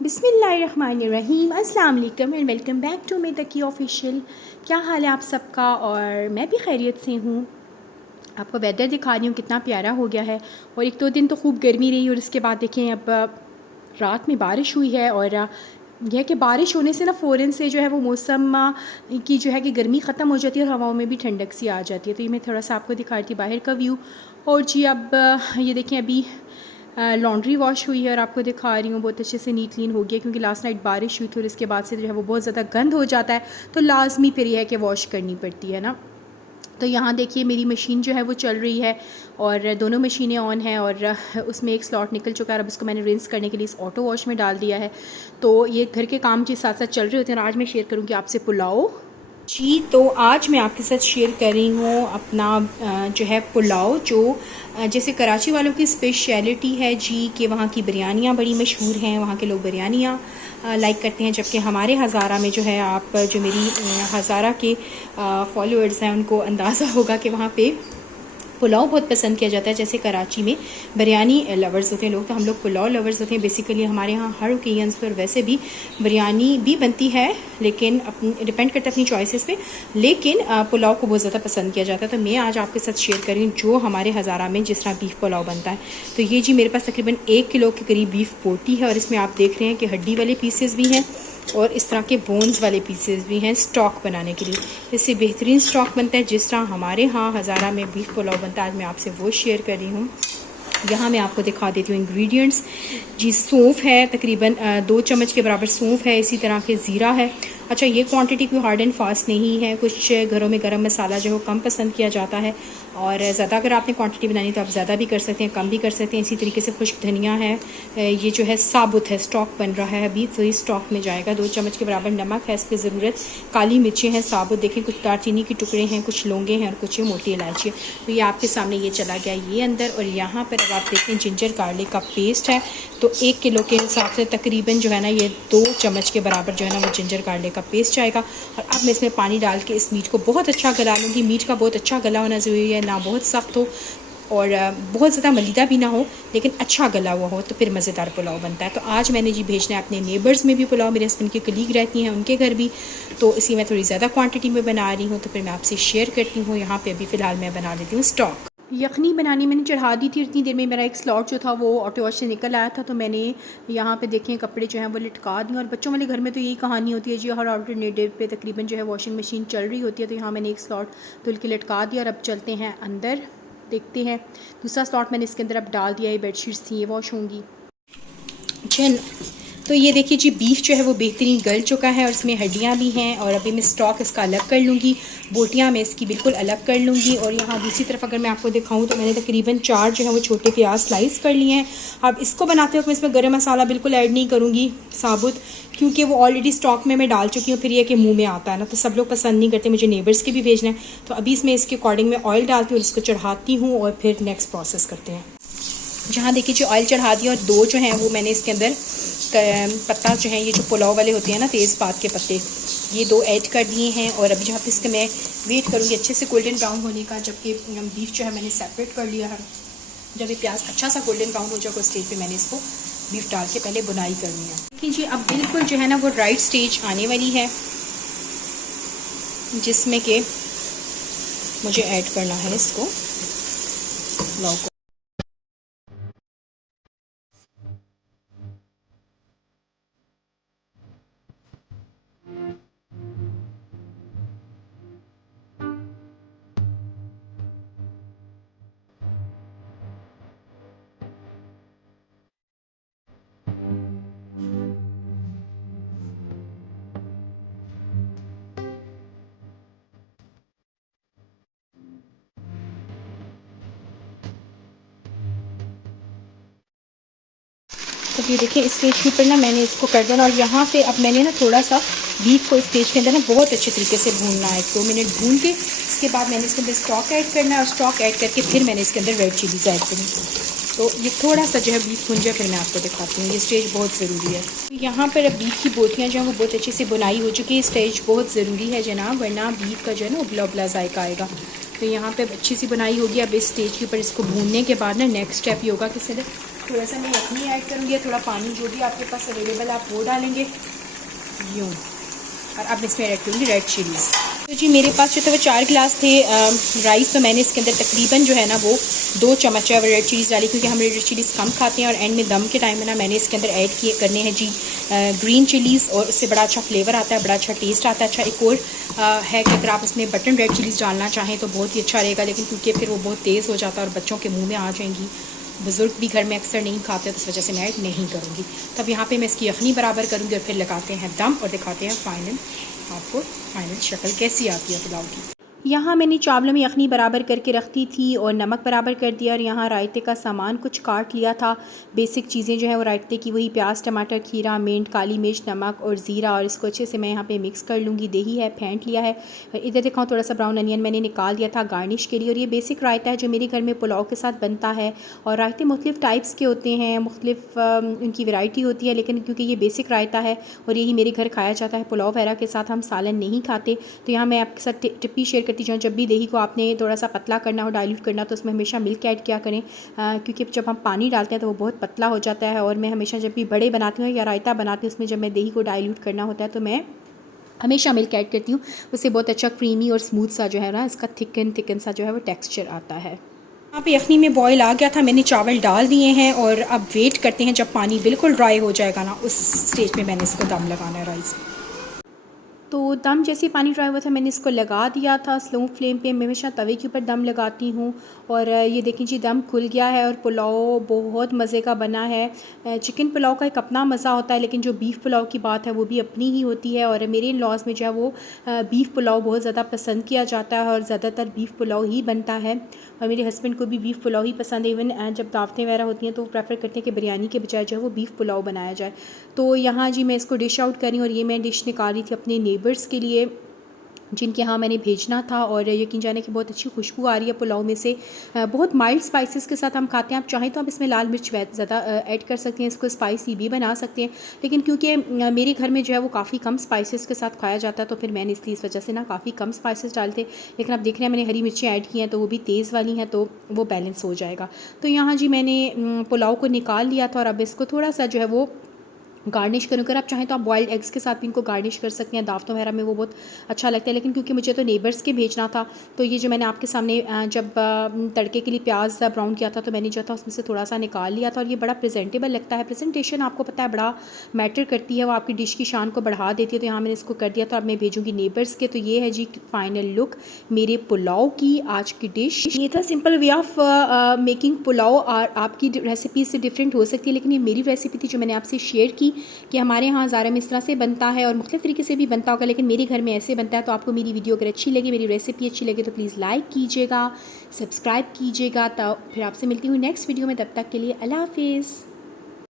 बिस्मिल्लाहिर्रहमानिर्रहीम, अस्सलाम वालेकुम एंड वेलकम बैक टू मे तकी ऑफिशियल। क्या हाल है आप सबका? और मैं भी खैरियत से हूँ। आपको वेदर दिखा रही हूँ कितना प्यारा हो गया है। और एक दो दिन तो खूब गर्मी रही और उसके बाद देखें अब रात में बारिश हुई है। और यह कि बारिश होने से ना फ़ौरन से जो है वो मौसम की जो है कि गर्मी ख़त्म हो जाती है और हवाओं में भी ठंडक सी आ जाती है। तो ये मैं थोड़ा सा आपको दिखा रही थी बाहर का व्यू। और जी अब ये देखें अभी लॉन्ड्री वॉश हुई है और आपको दिखा रही हूँ बहुत अच्छे से नीट क्लीन हो गया, क्योंकि लास्ट नाइट बारिश हुई थी और इसके बाद से जो है वो बहुत ज़्यादा गंद हो जाता है, तो लाजमी फिर यह है कि वॉश करनी पड़ती है ना। तो यहाँ देखिए मेरी मशीन जो है वो चल रही है और दोनों मशीनें ऑन हैं और उसमें एक स्लॉट निकल चुका है। अब उसको मैंने रिंस करने के लिए इस ऑटो वॉश में डाल दिया है। तो ये घर के काम के साथ साथ चल रहे होते हैं। और आज मैं शेयर करूँगी आपसे पुलाव जी। तो आज मैं आपके साथ शेयर कर रही हूँ अपना जो है पुलाव, जो जैसे कराची वालों की स्पेशलिटी है जी कि वहाँ की बिरयानियाँ बड़ी मशहूर हैं, वहाँ के लोग बिरयानियाँ लाइक करते हैं। जबकि हमारे हज़ारा में जो है, आप जो मेरी हज़ारा के फॉलोअर्स हैं उनको अंदाज़ा होगा कि वहाँ पे पुलाव बहुत पसंद किया जाता है। जैसे कराची में बिरयानी लवर्स होते हैं लोग, तो हम लोग पुलाव लवर्स होते हैं। बेसिकली हमारे यहाँ हर ओकेजन्स पर वैसे भी बिरयानी भी बनती है, लेकिन अपनी डिपेंड करता है अपनी चॉइसेस पे, लेकिन पुलाव को बहुत ज़्यादा पसंद किया जाता है। तो मैं आज आपके साथ शेयर कर रही हूँ जो हमारे हज़ारा में जिस तरह बीफ पुलाव बनता है। तो ये जी मेरे पास तकरीबन 1 किलो के करीब बीफ बोटी है और इसमें आप देख रहे हैं कि हड्डी वाले पीसेस भी हैं और इस तरह के बोन्स वाले पीसेस भी हैं स्टॉक बनाने के लिए। इससे बेहतरीन स्टॉक बनता है जिस तरह हमारे यहाँ हज़ारा में बीफ पुलाव बनता है। आज मैं आपसे वो शेयर कर रही हूँ। यहाँ मैं आपको दिखा देती हूँ इंग्रेडिएंट्स जी। सौंफ है तकरीबन 2 चम्मच के बराबर सौंफ है। इसी तरह के ज़ीरा है। अच्छा, ये क्वांटिटी कोई हार्ड एंड फास्ट नहीं है। कुछ घरों में गरम मसाला जो है कम पसंद किया जाता है और ज़्यादा अगर आपने क्वांटिटी बनानी तो आप ज़्यादा भी कर सकते हैं, कम भी कर सकते हैं। इसी तरीके से खुश्क धनिया है, ये जो है साबुत है, स्टॉक बन रहा है अभी, तो ये स्टॉक में जाएगा। 2 चम्मच के बराबर नमक है इस पर ज़रूरत। काली मिर्चें हैं साबुत, देखें कुछ दालचीनी के टुकड़े हैं, कुछ लौंगे हैं और कुछ मोटी इलायची है। तो ये आपके सामने ये चला गया ये अंदर। और यहाँ पर अब आप देखते हैं जिंजर गार्लिक का पेस्ट है। तो 1 किलो के हिसाब से तकरीबन जो है ना ये 2 चम्मच के बराबर जो है ना वो जिंजर गार्लिक का पेस्ट जाएगा। और अब मैं इसमें पानी डाल के इस मीट को बहुत अच्छा गला लूँगी। मीट का बहुत अच्छा गला होना ज़रूरी है, ना बहुत सख्त हो और बहुत ज़्यादा मलीदा भी ना हो, लेकिन अच्छा गला हुआ हो, तो फिर मज़ेदार पुलाव बनता है। तो आज मैंने जी भेजना है अपने नेबर्स में भी पुलाव, मेरे हस्बैंड की कलीग रहती हैं उनके घर भी, तो इसी में थोड़ी ज़्यादा क्वांटिटी में बना रही हूँ। तो फिर मैं आपसे शेयर करती हूँ। यहाँ पे अभी फ़िलहाल मैं बना लेती हूँ स्टॉक। यखनी बनानी मैंने चढ़ा दी थी, इतनी देर में मेरा एक स्लॉट जो था वो ऑटो वॉश से निकल आया था। तो मैंने यहाँ पे देखें कपड़े जो हैं वो लटका दिए। और बच्चों वाले घर में तो यही कहानी होती है जी, हर ऑल्टरनेटिव पे तकरीबन जो है वॉशिंग मशीन चल रही होती है। तो यहाँ मैंने एक स्लॉट धुल के लटका दिया और अब चलते हैं अंदर, देखते हैं। दूसरा स्लॉट मैंने इसके अंदर अब डाल दिया, ये बेडशीट्स थी ये वॉश होंगी। तो ये देखिए जी बीफ जो है वो बेहतरीन गल चुका है और इसमें हड्डियाँ भी हैं। और अभी मैं स्टॉक इसका अलग कर लूँगी, बोटियाँ मैं इसकी बिल्कुल अलग कर लूँगी। और यहाँ दूसरी तरफ अगर मैं आपको दिखाऊँ तो मैंने तकरीबन 4 जो है वो छोटे प्याज स्लाइस कर लिए हैं। अब इसको बनाते वक्त मैं इसमें गर्म मसाला बिल्कुल ऐड नहीं करूँगी साबुत, क्योंकि वो ऑलरेडी स्टॉक में मैं डाल चुकी हूँ। फिर ये कि मुँह में आता है ना, तो सब लोग पसंद नहीं करते, मुझे नेबर्स के भी भेजना है। तो अभी इसमें इसके अकॉर्डिंग मैं ऑयल डालती हूँ और इसको चढ़ाती हूँ और फिर नेक्स्ट प्रोसेस करते हैं। जहाँ देखिए जो ऑयल चढ़ा दिया और 2 जो हैं वो मैंने इसके अंदर पत्ता जो है ये जो पुलाव वाले होते हैं ना तेज़पात के पत्ते, ये 2 ऐड कर दिए हैं। और अभी जहाँ पे इसका मैं वेट करूँगी अच्छे से गोल्डन ब्राउन होने का, जबकि बीफ जो है मैंने सेपरेट कर लिया है। जब ये प्याज अच्छा सा गोल्डन ब्राउन हो जाएगा उस स्टेज पे मैंने इसको बीफ डाल के पहले बुनाई करनी है। देखिए जी अब बिल्कुल जो है ना वो राइट स्टेज आने वाली है, जिसमें कि मुझे ऐड करना है इसको पुलाव को। तो ये देखिए इस स्टेज के ऊपर ना मैंने इसको कर देना। और यहाँ पे अब मैंने ना थोड़ा सा बीफ को स्टेज के अंदर ना बहुत अच्छे तरीके से भूनना है। 2 मिनट भून के इसके बाद मैंने इसके अंदर स्टॉक ऐड करना है और स्टॉक ऐड करके फिर मैंने इसके अंदर रेड चिलीज ऐड करनी। तो ये थोड़ा सा जो है बीफ भून जाए फिर मैं आपको दिखाती हूँ, ये स्टेज बहुत ज़रूरी है। तो यहाँ पर अब बीफ की बोटियाँ जो हैं वो बहुत अच्छे से बुनाई हो चुकी है। स्टेज बहुत ज़रूरी है जनाब, वरना बीफ का जो है ना उबला उबला जायका आएगा। तो यहाँ पे अच्छी सी बुनाई होगी। अब इस स्टेज के ऊपर इसको भूनने के बाद ना नेक्स्ट स्टेप ये होगा कि थोड़ा सा मैं यखनी ऐड करूँगी, थोड़ा पानी जो भी आपके पास अवेलेबल आप वो डालेंगे यूँ। और अब इसमें ऐड करूँगी रेड चिलीज़। तो जी मेरे पास जो थे वो 4 गिलास थे राइस, तो मैंने इसके अंदर तकरीबन जो है ना वो 2 चम्मच रेड चिलीज़ डाली, क्योंकि हम रेड चिलीज़ कम खाते हैं। और एंड में दम के टाइम में ना मैंने इसके अंदर ऐड किए करने हैं जी ग्रीन चिलीज़, और उससे बड़ा अच्छा फ्लेवर आता है, बड़ा अच्छा टेस्ट आता है। अच्छा एक और है कि अगर आप इसमें बटन रेड चिलीज़ डालना चाहें तो बहुत ही अच्छा रहेगा, लेकिन क्योंकि फिर वो बहुत तेज़ हो जाता है और बच्चों के मुँह में आ जाएंगी, बुज़ुर्ग भी घर में अक्सर नहीं खाते, तो इस वजह से मैं ऐड नहीं करूँगी। तब यहाँ पे मैं इसकी यखनी बराबर करूँगी और फिर लगाते हैं दम और दिखाते हैं आपको फाइनल शक्ल कैसी आती है पुलाव की। यहाँ मैंने चावलों में यखनी बराबर करके रख दी थी और नमक बराबर कर दिया, और यहाँ रायते का सामान कुछ काट लिया था। बेसिक चीज़ें जो है वो रायते की वही प्याज, टमाटर, खीरा, मिंट, काली मिर्च, नमक और ज़ीरा, और इसको अच्छे से मैं यहाँ पे मिक्स कर लूँगी। दही है, फेंट लिया है। इधर दिखाऊँ थोड़ा सा ब्राउन अनियन मैंने निकाल दिया था गार्निश के लिए। और ये बेसिक रायता है जो मेरे घर में पुलाव के साथ बनता है। और रायते मुख्तलिफ़ टाइप्स के होते हैं, मुख्तलिफ़ उनकी वैरायटी होती है, लेकिन क्योंकि ये बेसिक रायता है और यही मेरे घर खाया जाता है, पुलाव वगैरह के साथ हम सालन नहीं खाते। तो यहाँ मैं आपके साथ टिप्पी शेयर करती जाऊँ, जब भी दही को आपने थोड़ा सा पतला करना हो, डाइल्यूट करना, तो उसमें हमेशा मिल्क ऐड किया करें, क्योंकि जब हम पानी डालते हैं तो वो बहुत पतला हो जाता है। और मैं हमेशा जब भी बड़े बनाती हूँ या रायता बनाती हूँ, उसमें जब मैं दही को डाइल्यूट करना होता है तो मैं हमेशा मिल्क ऐड करती हूँ। उससे बहुत अच्छा क्रीमी और स्मूथ सा जो है ना इसका थिकन सा जो है वो टेक्सचर आता है। यहाँ पे यखनी में बॉयल आ गया था, मैंने चावल डाल दिए हैं और अब वेट करते हैं जब पानी बिल्कुल ड्राई हो जाएगा ना, उस स्टेज में मैंने इसको दम लगाना है राइस। तो दम जैसे ही पानी ड्राई हुआ था मैंने इसको लगा दिया था स्लो फ्लेम पे। मैं हमेशा तवे के ऊपर दम लगाती हूँ। और ये देखिए जी दम खुल गया है और पुलाव बहुत मज़े का बना है। चिकन पुलाव का एक अपना मज़ा होता है, लेकिन जो बीफ़ पुलाव की बात है वो भी अपनी ही होती है। और मेरे इन लॉज में जो है वो बीफ़ पुलाव बहुत ज़्यादा पसंद किया जाता है और ज़्यादातर बीफ़ पुलाव ही बनता है। और मेरे हस्बैंड को भी बीफ़ पुलाव ही पसंद है। इवन जब दावतें वगैरह होती हैं तो वो प्रेफर करते हैं कि बिरयानी के बजाय जो है वो बीफ़ पुलाव बनाया जाए। तो यहाँ जी मैं इसको डिश आउट करी और ये मैं डिश निकाल रही थी अपने नेबर्स के लिए जिनके यहाँ मैंने भेजना था। और यकीन जाने की बहुत अच्छी खुशबू आ रही है पुलाव में से। बहुत माइल्ड स्पाइसेस के साथ हम खाते हैं। आप चाहें तो आप इसमें लाल मिर्च ज़्यादा ऐड कर सकते हैं, इसको स्पाइसी भी बना सकते हैं, लेकिन क्योंकि मेरे घर में जो है वो काफ़ी कम स्पाइसेस के साथ खाया जाता है तो फिर मैंने इसलिए इस वजह से ना काफ़ी कम स्पाइसेस डालते। लेकिन आप देख रहे हैं मैंने हरी मिर्चें ऐड की हैं तो वो भी तेज़ वाली हैं, तो वो बैलेंस हो जाएगा। तो यहाँ जी मैंने पुलाव को निकाल लिया था और अब इसको थोड़ा सा जो है वो गार्निश करूँ। अगर आप चाहें तो आप बॉइल्ड एग्स के साथ भी इनको गार्निश कर सकते हैं, दावतों वगैरह में वो बहुत अच्छा लगता है। लेकिन क्योंकि मुझे तो नेबर्स के भेजना था, तो ये जो मैंने आपके सामने जब तड़के के लिए प्याज ब्राउन किया था तो मैंने जो था उसमें से थोड़ा सा निकाल लिया था। और ये बड़ा प्रेजेंटेबल लगता है। प्रेजेंटेशन आपको पता है बड़ा मैटर करती है, वो आपकी डिश की शान को बढ़ा देती है। तो यहाँ मैंने इसको कर दिया था, अब मैं भेजूँगी नेबर्स के। तो ये है जी फाइनल लुक मेरे पुलाव की आज की डिश। ये था simple way of making pulao. और आपकी रेसिपी से डिफरेंट हो सकती है, लेकिन ये मेरी रेसिपी थी जो मैंने आपसे शेयर की कि हमारे यहाँ ज़ारा में इस तरह से बनता है और मुख्तलिफ़ तरीके से भी बनता होगा, लेकिन मेरे घर में ऐसे बनता है। तो आपको मेरी वीडियो अगर अच्छी लगी, मेरी रेसिपी अच्छी लगे तो प्लीज़ लाइक कीजिएगा, सब्सक्राइब कीजिएगा। तो फिर आपसे मिलती हूँ नेक्स्ट वीडियो में, तब तक के लिए अल्लाह हाफिज़।